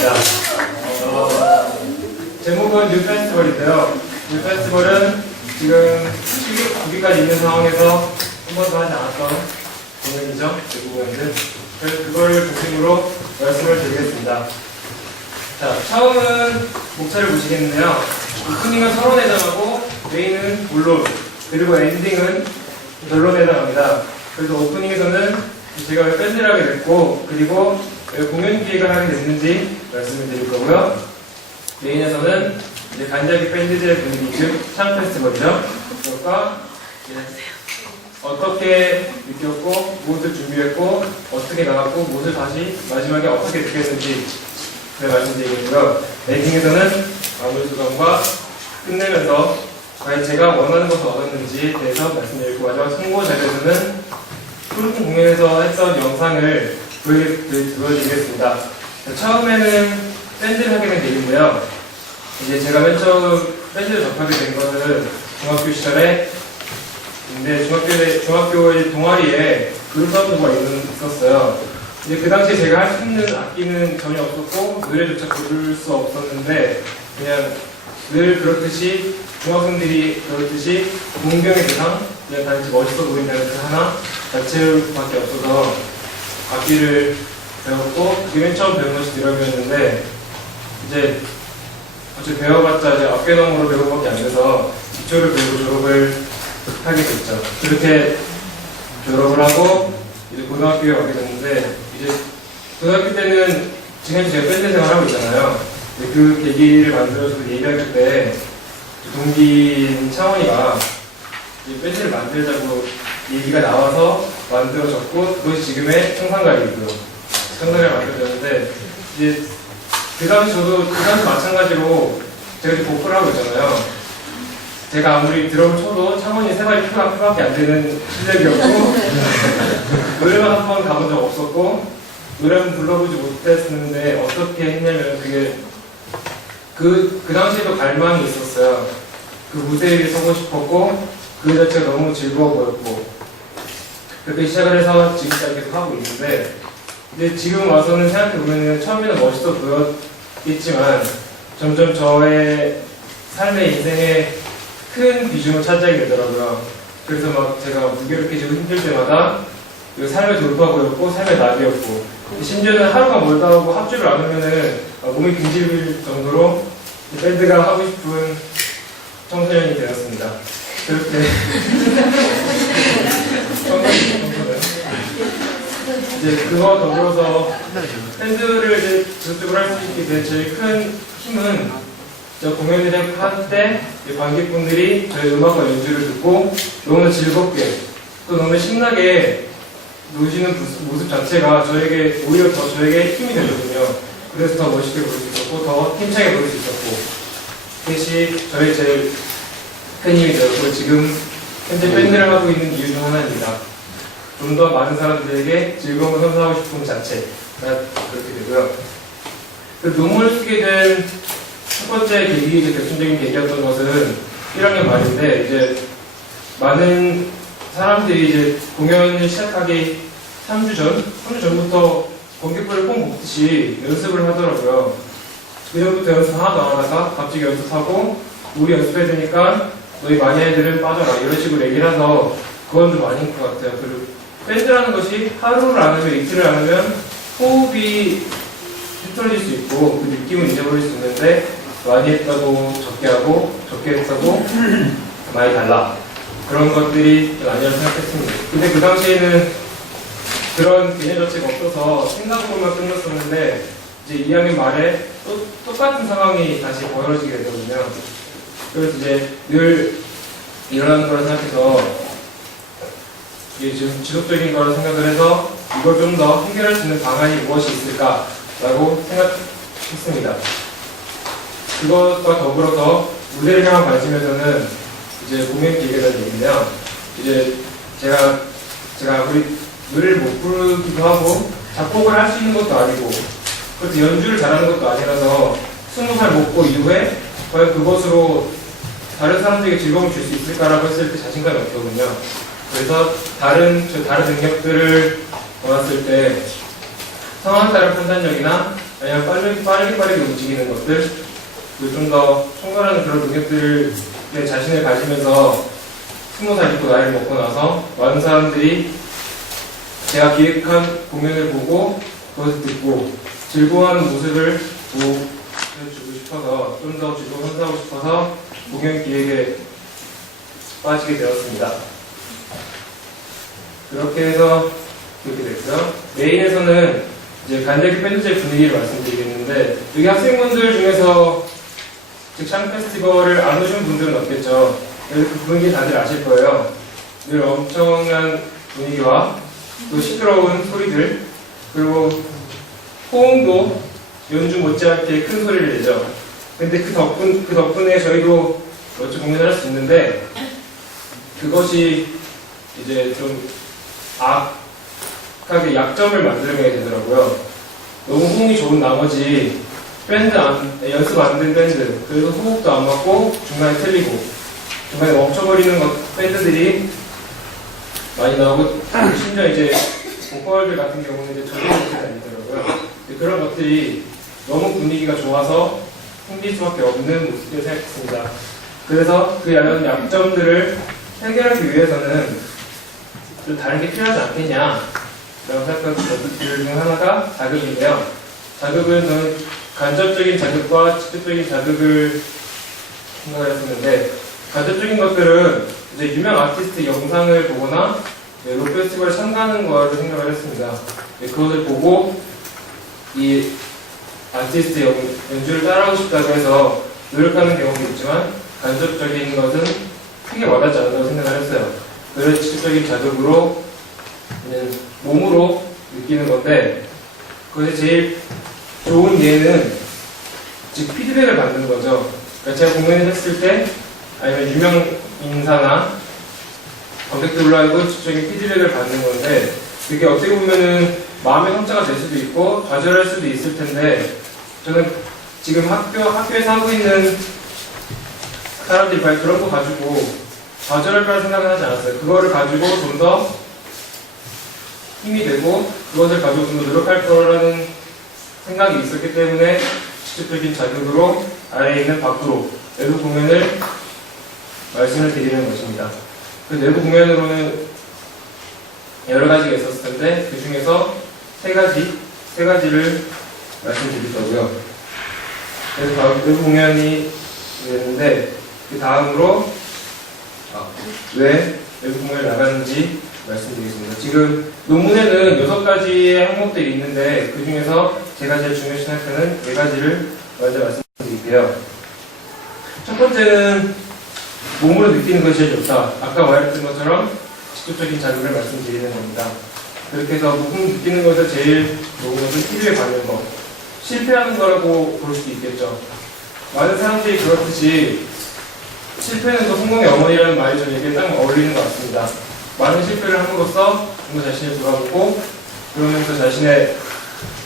반갑습니다. 제목은 뉴 페스티벌인데요. 뉴 페스티벌은 지금 19기까지 있는 상황에서 한 번도 하지 않았던 공연이죠. 대공연들. 그래서 그걸 중심으로 말씀을 드리겠습니다. 자, 처음은 목차를 보시겠는데요. 오프닝은 서론에 해당하고 메인은 본론, 그리고 엔딩은 결론에 해당합니다. 그래서 오프닝에서는 제가 왜 밴드를 하게 됐고, 그리고 왜 공연 기획을 하게 됐는지 말씀을 드릴 거고요. 메인에서는 이제 간자기 밴드제 분위기, 즉, 창 페스티벌이죠. 그것과 어떻게 느꼈고, 무엇을 준비했고, 어떻게 나갔고, 무엇을 다시 마지막에 어떻게 느꼈는지 말씀드리고요. 엔딩에서는 마무리 소감과 끝내면서 과연 제가 원하는 것을 얻었는지에 대해서 말씀드리고, 마지막 참고 자료에서는 프로틴 공연에서 했던 영상을 보여드리겠습니다. 처음에는 밴드를 하게 된 계기고요. 이제 제가 맨 처음 밴드를 접하게 된 것은 중학교 시절에, 근데 중학교의 동아리에 그룹 사업부가 있었어요. 근데 그 당시에 제가 할 수 있는 악기는 전혀 없었고, 노래조차 부를 수 없었는데, 그냥 늘 그렇듯이, 중학생들이 그렇듯이, 공경의 대상, 그냥 단지 멋있어 보인다는 그 하나 자체밖에 없어서 악기를 배웠고, 그게 맨 처음 배운 것이 드럼이었는데, 이제 어차피 배워봤자 이제 어깨너머로 배운 것밖에 안 돼서 기초를 배우고 졸업을 하게 됐죠. 그렇게 졸업을 하고 이제 고등학교에 가게 됐는데, 이제 고등학교 때는 지금 제가 밴드 생활을 하고 있잖아요. 근데 그 계기를 만들어서 예비학교 때 동기인 차원이가 이제 밴드를 만들자고 얘기가 나와서 만들어졌고, 그것이 지금의 청산가리고요. 청산가리가 만들어졌는데, 이제 그 당시 마찬가지로 제가 이제 보컬을 하고 있잖아요. 제가 아무리 드럼을 쳐도 창원이 세 발이 크밖에 안 되는 실력이었고, 노래만 한 번 가본 적 없었고, 노래는 불러보지 못했는데, 어떻게 했냐면, 그게, 그 당시에도 갈망이 있었어요. 그 무대 위에 서고 싶었고, 그 자체가 너무 즐거워 보였고, 그렇게 시작을 해서 지금까지 계속 하고 있는데, 근데 지금 와서는 생각해보면 처음에는 멋있어 보였겠지만, 점점 저의 삶의 인생에 큰 비중을 차지하게 되더라고요. 그래서 막 제가 무기력해지고 힘들 때마다 삶의 돌파구였고, 삶의 낙이었고, 심지어는 하루가 멀다 하고 합주를 안 하면은 몸이 빈질빌 정도로 밴드가 하고 싶은 청소년이 되었습니다. 그렇게 청소년 이제 그거 더불어서 밴드를 이제 지속적으로 할 수 있게 된 제일 큰 힘은 저 공연을 할 때 관객분들이 저희 음악과 연주를 듣고 너무 즐겁게 또 너무 신나게 노시는 모습 자체가 저에게 오히려 더 저에게 힘이 되거든요. 그래서 더 멋있게 부를 수 있었고 더 힘차게 부를 수 있었고 그것이 저의 제일 큰 힘이 되었고 지금 현재 밴드를 하고 있는 이유 중 하나입니다. 좀 더 많은 사람들에게 즐거움을 선사하고 싶은 자체가 그렇게 되고요. 그 논문을 쓰게 된 첫 번째 계기, 이제 결정적인 계기였던 것은 1학년 말인데, 이제 많은 사람들이 이제 공연을 시작하기 3주 전부터 공깃불을 꼭 먹듯이 연습을 하더라고요. 그전부터 연습 하나도 안 하다가 갑자기 연습하고, 우리 연습해야 되니까 너희 많이 애들은 빠져라. 이런 식으로 얘기를 해서 그건 좀 아닌 것 같아요. 그리고 밴드라는 것이 하루를 안 하면 이틀을 안 하면 호흡이 흐트러질 수 있고 그 느낌을 잊어버릴 수 있는데 많이 했다고 적게 하고 적게 했다고 많이 달라. 그런 것들이 아니라고 생각했습니다. 근데 그 당시에는 그런 개념 자체가 없어서 생각으로만 끝났었는데 이제 2학년 말에 또 똑같은 상황이 다시 벌어지게 되거든요. 그래서 이제 늘 일어나는 거라 생각해서 이게 지금 지속적인 거라 생각을 해서 이걸 좀 더 해결할 수 있는 방안이 무엇이 있을까라고 생각했습니다. 그것과 더불어서 무대를 향한 관심에서는 이제 공연 기획에 대한 얘기인데요. 이제 제가 우리 노래를 못 부르기도 하고 작곡을 할 수 있는 것도 아니고 그래서 연주를 잘하는 것도 아니라서 20살 먹고 이후에 과연 그것으로 다른 사람들에게 즐거움을 줄 수 있을까라고 했을 때 자신감이 없거든요. 그래서 다른 능력들을 보았을 때 상황 따른 판단력이나 아니면 빠르게 움직이는 것들, 좀 더 총괄하는 그런 능력들에 자신을 가지면서 20살 입고 나이를 먹고 나서 많은 사람들이 제가 기획한 공연을 보고 그것을 듣고 즐거워하는 모습을 보여주고 싶어서 좀 더 즐거운 선사하고 싶어서 공연 기획에 빠지게 되었습니다. 그렇게 해서 그렇게 됐고요. 메인에서는 이제 간절기 밴드제 분위기를 말씀드리겠는데, 여기 학생분들 중에서 창 페스티벌을 안 오신 분들은 없겠죠. 그래서 그 분위기 다들 아실 거예요. 늘 엄청난 분위기와 또 시끄러운 소리들, 그리고 호응도 연주 못지않게 큰 소리를 내죠. 근데 그 덕분에 저희도 멋진 공연을 할 수 있는데, 그것이 이제 좀 악하게 약점을 만들게 되더라고요. 너무 호응이 좋은 나머지 연습 안 된 밴드, 그래서 호흡도 안 맞고 중간에 틀리고 중간에 멈춰버리는 밴드들이 많이 나오고, 심지어 이제 보컬들 같은 경우는 이제 저도 다니더라고요. 그런 것들이 너무 분위기가 좋아서 숨길 수밖에 없는 모습을 생각했습니다. 그래서 그 약점들을 해결하기 위해서는 좀 다른 게 필요하지 않겠냐 라고 생각한 것들 중 하나가 자극인데요. 자극은 저는 간접적인 자극과 직접적인 자극을 생각을 했었는데, 간접적인 것들은 이제 유명 아티스트 영상을 보거나 록 페스티벌에 참가하는 거를 생각을 했습니다. 그것을 보고 이 아티스트 연주를 따라하고 싶다고 해서 노력하는 경우도 있지만, 간접적인 것은 크게 와닿지 않는다고 생각을 했어요. 그래서 직접적인 자극으로 그냥 몸으로 느끼는 건데, 그것이 제일 좋은 예는 즉 피드백을 받는 거죠. 그러니까 제가 공연을 했을 때 아니면 유명 인사나 관객들 올라오고 직접적인 피드백을 받는 건데, 그게 어떻게 보면은 마음의 상처가 될 수도 있고 좌절할 수도 있을 텐데, 저는 지금 학교에서 하고 있는 사람들이 과연 그런 거 가지고 좌절할 거라 생각은 하지 않았어요. 그거를 가지고 좀 더 힘이 되고 그것을 가지고 좀 더 노력할 거라는 생각이 있었기 때문에 직접적인 자극으로 아래에 있는 밖으로 내부 공연을 말씀을 드리는 것입니다. 그 내부 공연으로는 여러 가지가 있었을 텐데, 그 중에서 세 가지를 말씀드릴 거고요. 그래서 다음 내부 공연이 됐는데, 그 다음으로 왜 내부 공연을 나가는지 말씀드리겠습니다. 지금 논문에는 6가지의 항목들이 있는데, 그 중에서 제가 제일 중요시 생각하는 4가지를 먼저 말씀드릴게요. 첫 번째는 몸으로 느끼는 것이 제일 좋다. 아까 말했던 것처럼 직접적인 자극을 말씀드리는 겁니다. 그렇게 해서 몸으로 느끼는 것에서 제일 좋은 것은 TV에 받는 것. 실패하는 거라고 볼 수도 있겠죠. 많은 사람들이 그렇듯이 실패는 또 성공의 어머니라는 말이 저에게 딱 어울리는 것 같습니다. 많은 실패를 함으로써 좀 더 자신을 돌아보고, 그러면서 자신의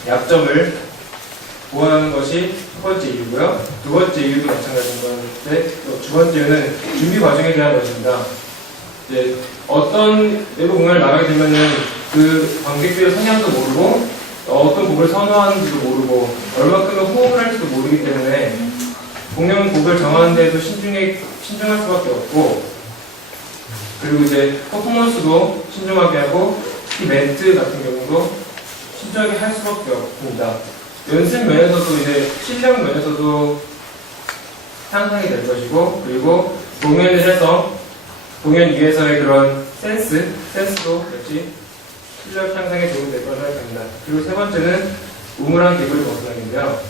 약점을 보완하는 것이 첫 번째 이유고요. 두 번째 이유도 마찬가지인 건데, 두 번째 이유는 준비 과정에 대한 것입니다. 이제 어떤 내부 공연을 나가게 되면은 그 관객들의 성향도 모르고, 어떤 곡을 선호하는지도 모르고, 얼마큼의 호응을 할지도 모르기 때문에 공연 곡을 정하는 데에도 신중할 수밖에 없고, 그리고 이제 퍼포먼스도 신중하게 하고, 특히 멘트 같은 경우도 신중하게 할 수밖에 없습니다. 연습 면에서도 이제 실력 면에서도 향상이 될 것이고, 그리고 공연을 해서 공연 위에서의 그런 센스도 역시 실력 향상에 도움이 될 거라고 생각합니다. 그리고 세 번째는 우물한 개구리 벗어나기인데요.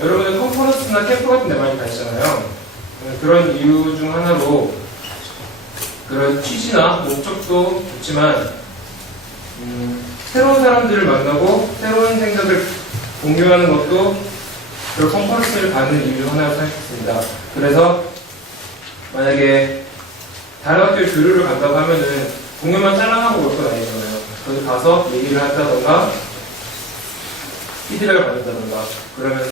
여러분은 컨퍼런스나 캠프 같은 데 많이 가시잖아요. 그런 이유 중 하나로 그런 취지나 목적도 좋지만, 새로운 사람들을 만나고 새로운 생각을 공유하는 것도 그런 컨퍼런스를 가는 이유 중 하나로 생각했습니다. 그래서 만약에 다른 학교에 교류를 간다고 하면은 공연만 짤랑하고 올 건 아니잖아요. 거기 가서 얘기를 한다던가 피드백을 받는다던가 그러면